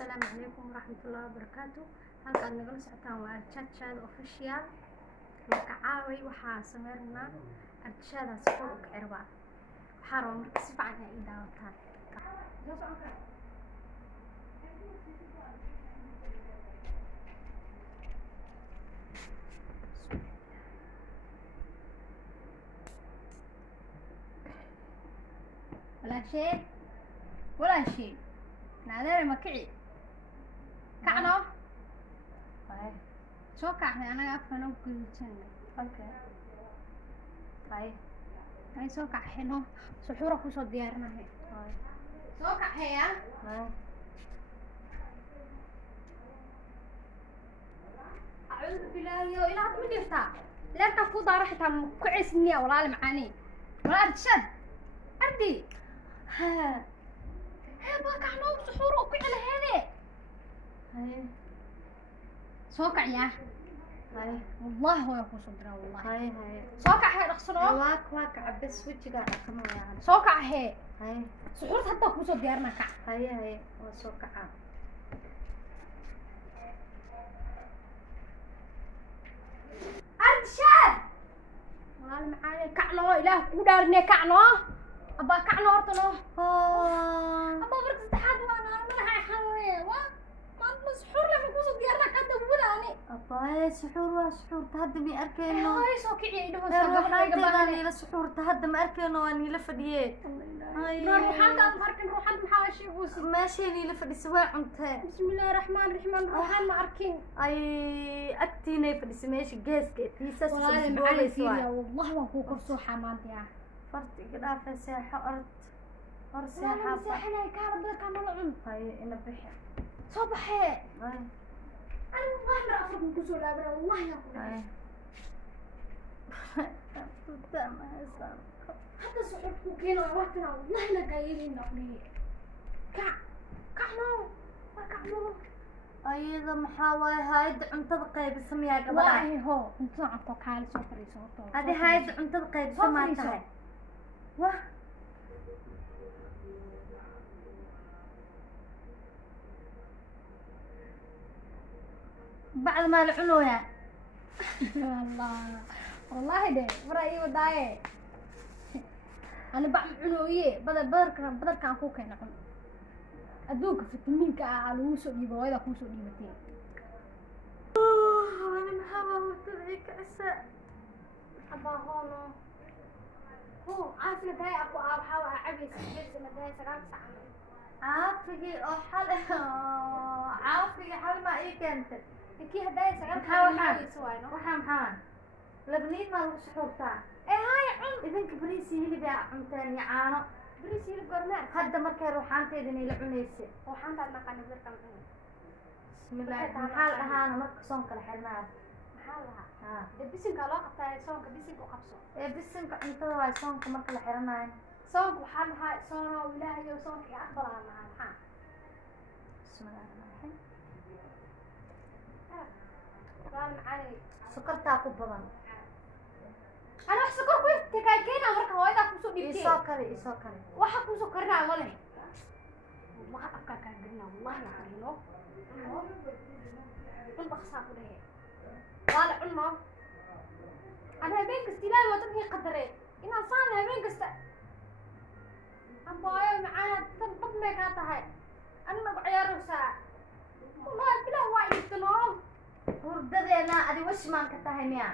السلام عليكم ورحمة الله وبركاته. halkaan nagala socotaan waa Arjad official marka caaway waxaa sameynaa arjadaas oo ka cirba waxaa roo marka si fiican ay daawataan ولا شيء نادر ما كعي كعنو هاي شو كعنا انا افنو كلتن اوكي هاي سو كحنو سحوره كسو ديارنا هي هاي سو كحيا هاي اعوذ بالله يا الى هاد من يفتا لا تفوض راحتها كعسني ولا معاني ولا ارشد اردي ها باك عنو سحور وكعل هذا هاي سوكع يا هاي والله هو يكون صدره والله هاي سوكع هاي رخصنا واك بس وجهك رقمه يعني سوكع هاي سحور حتى كو سو ديارنا كع هاي وسوكع أرشاد والله معايا كعنو إله كو دارني كعنو أبا كعنو هرتنو أبا برك استحاد وانا ملحي حنوي ما مسحور لما كوسو ديارنا كده ولاني أبا سحور وسحور تهدمي أركينو هاي سوكي يدو سوكي لا سحور تهدم أركينو أني لفديه روحان ده أركن روحان محاشي بوس ماشي أني لفدي سواء عمتين بسم الله الرحمن الرحيم روحان ما أركين أي أكتيني فدي سماشي جاز كيس والله معايا فيها والله ما كوكر سوحة مانتيا فرتي كده فساحة أرض ساحة مساحنا كان بدك عمل عم هاي أنا بحي صباحي أنا والله ما أفرق من كسول أبرا والله يا أخوي حتى سحر كوكينا ووقتنا والله لا قايلين نقولي كعنو أيضا محاوي هايد عمتدقي بسميها قبل والله هو انتو عطو كالي سوفري صوتو هذه هايد عمتدقي بسميها واه بعد ما لعنوها والله ده برأيي وداي أنا بعمل عنوية بدل كان كوكي نقول أدوك فيتامين على وسط يبغى هذا وسط يبتين أنا محاولة تبعيك عسى أبا هو عارف نتاي أكو أبحاول أعبي سجل نتاي سجل سعنا عافية أو حل عافية حل ما إيه كنت كي هدايا سجل حاول سوينا وحام لبنيت ما لو سحورتا إيه هاي عم إذن كبريسي اللي بيع عمتان يعانو بريسي اللي قرنان هدا مركا روحان تيدني لعنيسي روحان تاعنا قانا بركا بسم الله محال أهانا مركا صونك لحرنار محالها بسنك الله قبتاي صونك بسنك وقبصو إيه بسنك انتو هاي صونك مركا لحرنان صونك وحالها صونا وإلهي وصونك أكبر عنها محال بسم الله الرحمن الرحيم قال معاني سكرتها كبضان أنا wax sokor ku tagaagayna marka hooyada ku soo dhibtay isoo kale waxa ku soo karnaa walahi waxa afka ka galina wallahi xarino kun baqsa ku dhahay wala cunno ana habeen kasta ilaahay wadadii qadaray ina saan habeen kasta ambaayo macana tan dab ma ka tahay anna ku ciyaaraysa wallahi bilaa waa idino hurdadeena adi wash maan ka tahay miya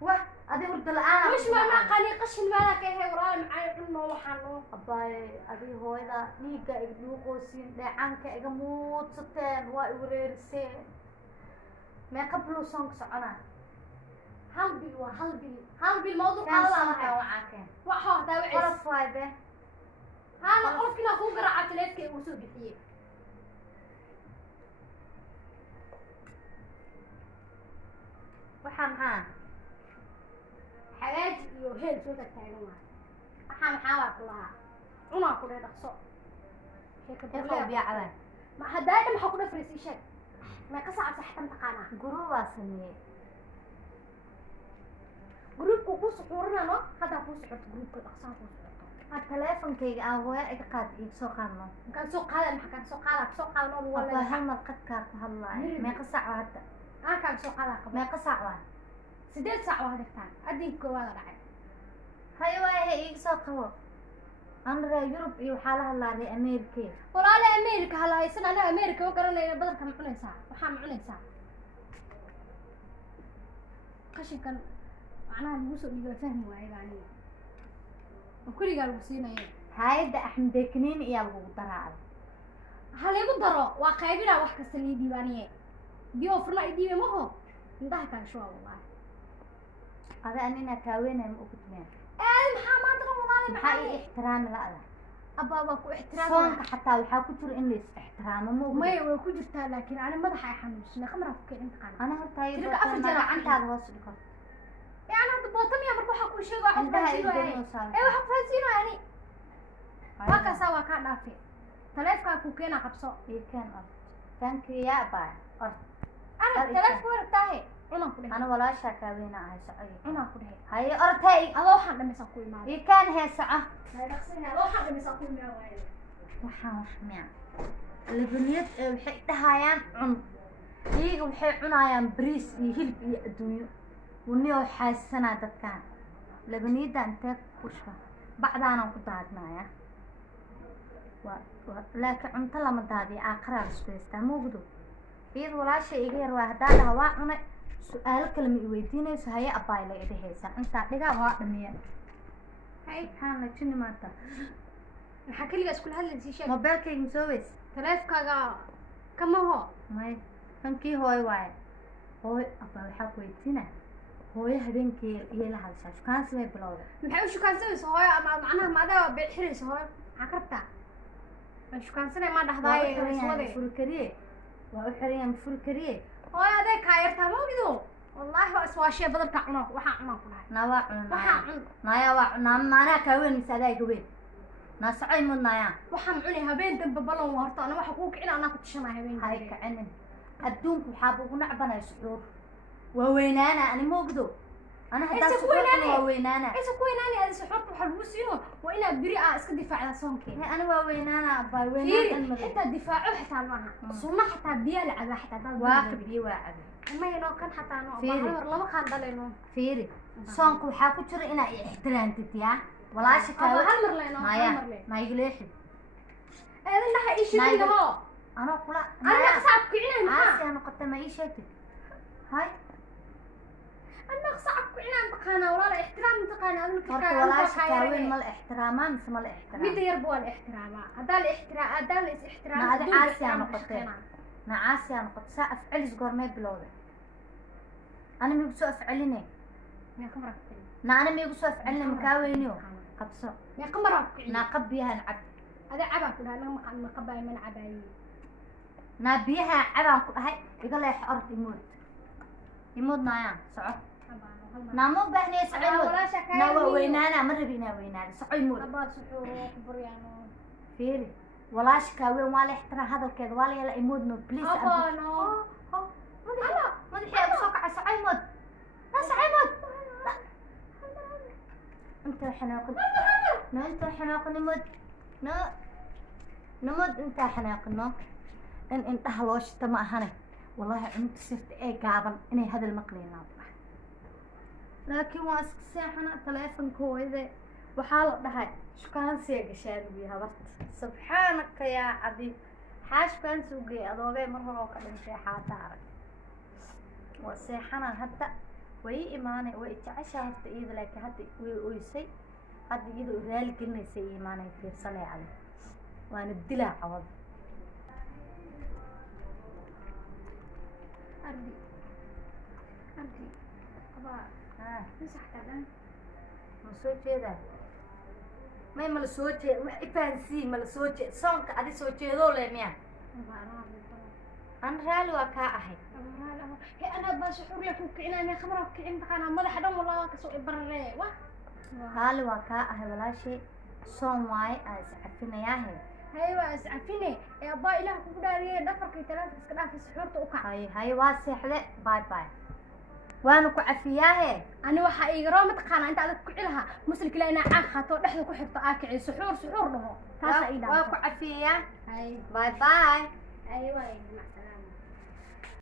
واه أدي ورد الآن مش ما قالي قشن مالك هي وراي معاي عنه وحنو أباي أدي هو إذا نيجا يبدو قوسين ده عنك إجمود ستين ووريرسين ما قبلوا سونك سعنا هالبي الموضوع قال الله معاك وحاه داوعي عرف وايده هذا قف كنا هو قرعة ليك وسوق فيه وحام حاجات يوهل سوى تتعلمها أحام حاوك الله عنا كله دخصو يخو بيعبان ما حدايدا ما حكونا فريسيشن ما قصع صحتم تقانا جروبا سميه جروب كوكو سحورنا نو هذا كوكو سحورت جروب كل أقسام كوكو سحورت teleefankayga aan hooyo iga qaad iga soo qaadno كان سوق هذا ما كان سوق هذا abaa ولا hal mar qadkaa ku hadlaayo meeqa saac waa hadda كان سوق هذا قبل meeqa saac waa 8 ساعة وهذا كان أدين كوالا رعي haye waayahay iga soo qabo aan reer yurub iyo waxaa la hadlaa reer ameerikee ولا على أمريكا هلا هاي سنة أنا أمريكا وقرنا إلى بدر كم عنا ساعة وحام عنا ساعة قشي كان معناها الموسى بيبقى فهمي واعي يعني وكل قالوا سينا إيه hay'adda axmed dekniin iyaa lagu daraacay هلا يقدروا وقايبنا واحد كسلي ديوانية ديو فرنا يديو ما هو نضحك كان شو والله ada anina kaaweynay ma ugu timeen محمد رمضان maxaa ii ixtiraami la-da أبا أباكو احترام soonka xataa waxaa ku jira in la is ixtiraamo ma ما ogi يوكو جرتها لكن أنا ما ضحى يحمس ما خمرة فكر أنت قانا ana horta Jirka afar jeer gacantaada hoos dhig horta يعني هذا بوطن يا مربوحة كل شيء واحد indhaha فانسينو يعني idanoosaa أيوة واحد فانسينو يعني هكا سوا كان دافي تلاف كان كوكينا قبصو iikaan ort thank you yaa baa ort أنا أريد تلاف كان. كوير تاهي أنا كده ana walaashaa kaaweyna ahay socoy أنا كده haye ortay الله حد لما يسقوي معه iikaan hee soco لا يدخسني الله حد لما يسقوي معه waxaan wax miya labaniyad ee waxay dhahayaan cun iyaga waxay cunayaan bariis iyo hilib iyo adduunyo waniyoo xaasisanaa dadkaan labaniyadda intee kushka bacdaanaan ku daadnaya laakiin cunto lama daadiyo aakhiraa isku haystaa moogdo iyada walaasha iga yar waa haddaa dhaha waa cunay su-aalo kale ma i weydiinayso haye abbaay la idhahaysaa intaa dhigaa waa dhamiya هاي maxaan la jini maanta حكي لي اسكول هلا نسي شيء mobeelkayga ma soo weys تلاف كاغا كم هو may kankii hooyo waaye hooyo abaa waxaa ku weydiina hooyo habeenkii iyay la hadashaa shukaansi bay bilowday maxay u shukaansanaysa hooyo ama macnaha maadaa bay xiraysa hooyo maxaa ka rabtaa ma shukaansanay ma dhahdaay waa furi kariye waa u xiran yahay furi kariye hooyo adee kaa yartaa ma ogido wallaahi waa iswaashee badarka cuno waxaa cunaa ku dhahay naa waa cuna waxaa cun naaya waa cunaa maanaa kaaweynaysa adaa gaweyn naa socoy mudnaayaan waxaan cuni habeen dambe balon waa horta ana waxa kuu kicina anaa ku tishanaa habeen hay dambe kacinin adduunku waxaaba ugu nacbanaya suxuur waa weynaana ani moogdo ana haddaa Isa ku suxuurtan weynaane. waa weynaana aysa ku weynaani aadi suxuurta waxaa lagu siino waa inaad biri aa iska difaacdaa soonkii Hey, ani waa weynaana abbaay fiiri weynaan madow xitaa difaaco xitaa maaha sunna xitaa biyaa la cabaa xitaa dad waa qabiye waa cabe mayno kan xataa no Fiiri. hor lama qaan dhalayno fiiri soonka waxaa ku jira inaa i ixtiraamtid yaa walaasha ama kaawe hal mar leyno hal maya mar leyno naigleexid eedan dhaha ii sheegay Naiga- ho anoo kula ana saab kicina maxaa caasiyaa noqotay ma ii sheegtid hay ana saab kicina taqaana walaal ixtiraam taqaana adna horta walaasha kaaweyn ma la ixtiraamaa mise ma la mid ixtiraama yar buu la ixtiraamaa hadaa la is ixtiraam Ma adi caasiyaa noqotay na caasiyaa noqotay saa afcelis goormee bilowday ani miigu soo afceline ma ka maragtay na ani miigu soo afceline makaaweyniyo qabso ma ka maragtay naa qab biyahan cab ada caba ku dhahay ma qabay man cabaayay naa biyaha cabaan ku dhahay iga leex orod imood naayaan soco naa ma u baahnaya soco imood walaasha naa waa kaaga weynaanaa ma rabi inaa weynaada soco imood abaa suxuu ku buryaano fiiri walaasha kaaweyn waa la ixtiraam hadalkeeda waa la yeela imoodno please abaa no madaxii agu soo kacay soco imood na soco imood inta xanaaqin no inta xanaaqin imood no نمد انت حناقنا ان انت هلوش تما هنا والله عمت صرت ايه قابل اني هذا المقلين ناطح لكن واسك ساحنا تليفون كويدة وحالة دهاي شو كان سيق شادوي هبط سبحانك يا عظيم حاش كان سوقي اضوغي مرة وقت انشي حاتارك وسيحنا حتى وي ايماني وي تعشى هفت ايد لكن حتى ويسي حتى ايد ذلك اني سي ايماني في صلي عليه وانا الدلع عوض أرضي أبا مسحت هذا مسوجي هذا ما يمل سوجي وحي فانسي مل سوجي صنك عدي سوجي دولة ميا أنا رالي وكا أحي هي أنا بشعور لك وكأنا أنا خبرة وكأن أنا ما لحد والله كسوء برا رالي وكا أحي ولا شيء صون واي أسعفنا ياهي أيوة أسعفيني يا أبا إله كبدا لي نفرك ثلاثة سكنا في سحورته وكا هاي واسح لي باي باي وانا كعفياه أنا waxa iga roo mataqaana inta aad ku cilaha muslimka la inaa caaq qaato dhaxda ku xirto aakicii suxuur dhaho taas ay waa ku cafiyaa hay باي باي أيوة مع السلامة